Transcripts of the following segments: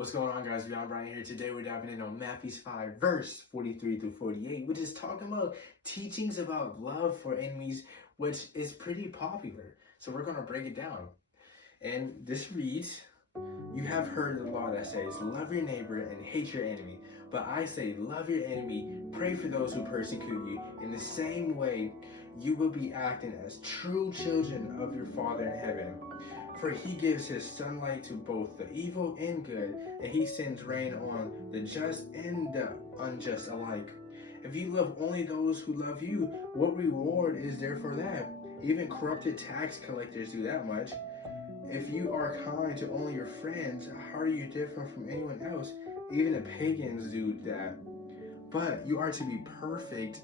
What's going on, guys? Beyond Brian here. Today we're diving in on Matthew 5, verse 43 through 48, which is talking about teachings about love for enemies, which is pretty popular. So we're going to break it down. And this reads, "You have heard the law that says, love your neighbor and hate your enemy. But I say, love your enemy, pray for those who persecute you. In the same way, you will be acting as true children of your Father in heaven. For he gives his sunlight to both the evil and good, and he sends rain on the just and the unjust alike. If you love only those who love you, what reward is there for that? Even corrupted tax collectors do that much. If you are kind to only your friends, how are you different from anyone else? Even the pagans do that. But you are to be perfect,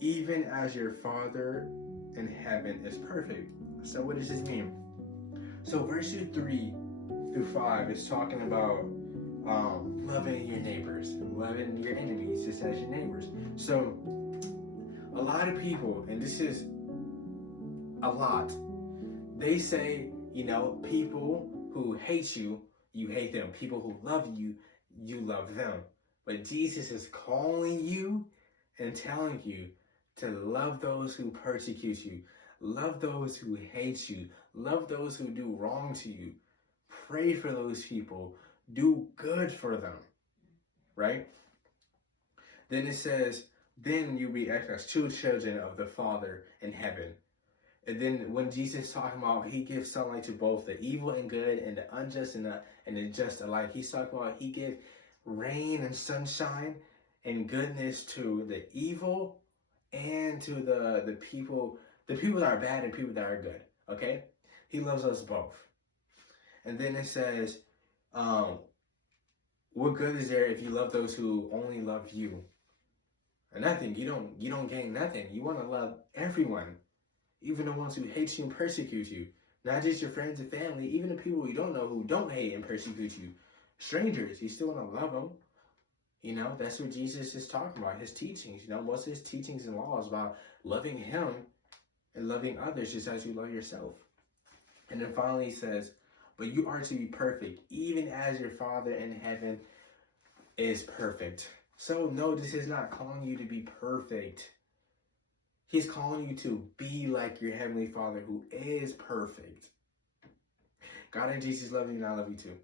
even as your Father in heaven is perfect." So what does this mean? So verses 3 through 5 is talking about loving your neighbors, loving your enemies just as your neighbors. So a lot of people, and this is a lot, they say, people who hate you, you hate them. People who love you, you love them. But Jesus is calling you and telling you to love those who persecute you. Love those who hate you. Love those who do wrong to you. Pray for those people. Do good for them. Right? Then it says, then you be acting as true children of the Father in heaven. And then when Jesus is talking about he gives sunlight to both the evil and good and the unjust and the just alike. He's talking about he gives rain and sunshine and goodness to the evil and to the people that are bad and people that are good. Okay? He loves us both. And then it says, what good is there if you love those who only love you? Nothing. You don't gain nothing. You want to love everyone. Even the ones who hate you and persecute you. Not just your friends and family, even the people you don't know who don't hate and persecute you. Strangers, you still want to love them. That's what Jesus is talking about, his teachings. Most of his teachings and laws about loving him and loving others just as you love yourself. And then finally he says, but you are to be perfect, even as your Father in heaven is perfect. So no, this is not calling you to be perfect. He's calling you to be like your Heavenly Father who is perfect. God and Jesus love you, and I love you too.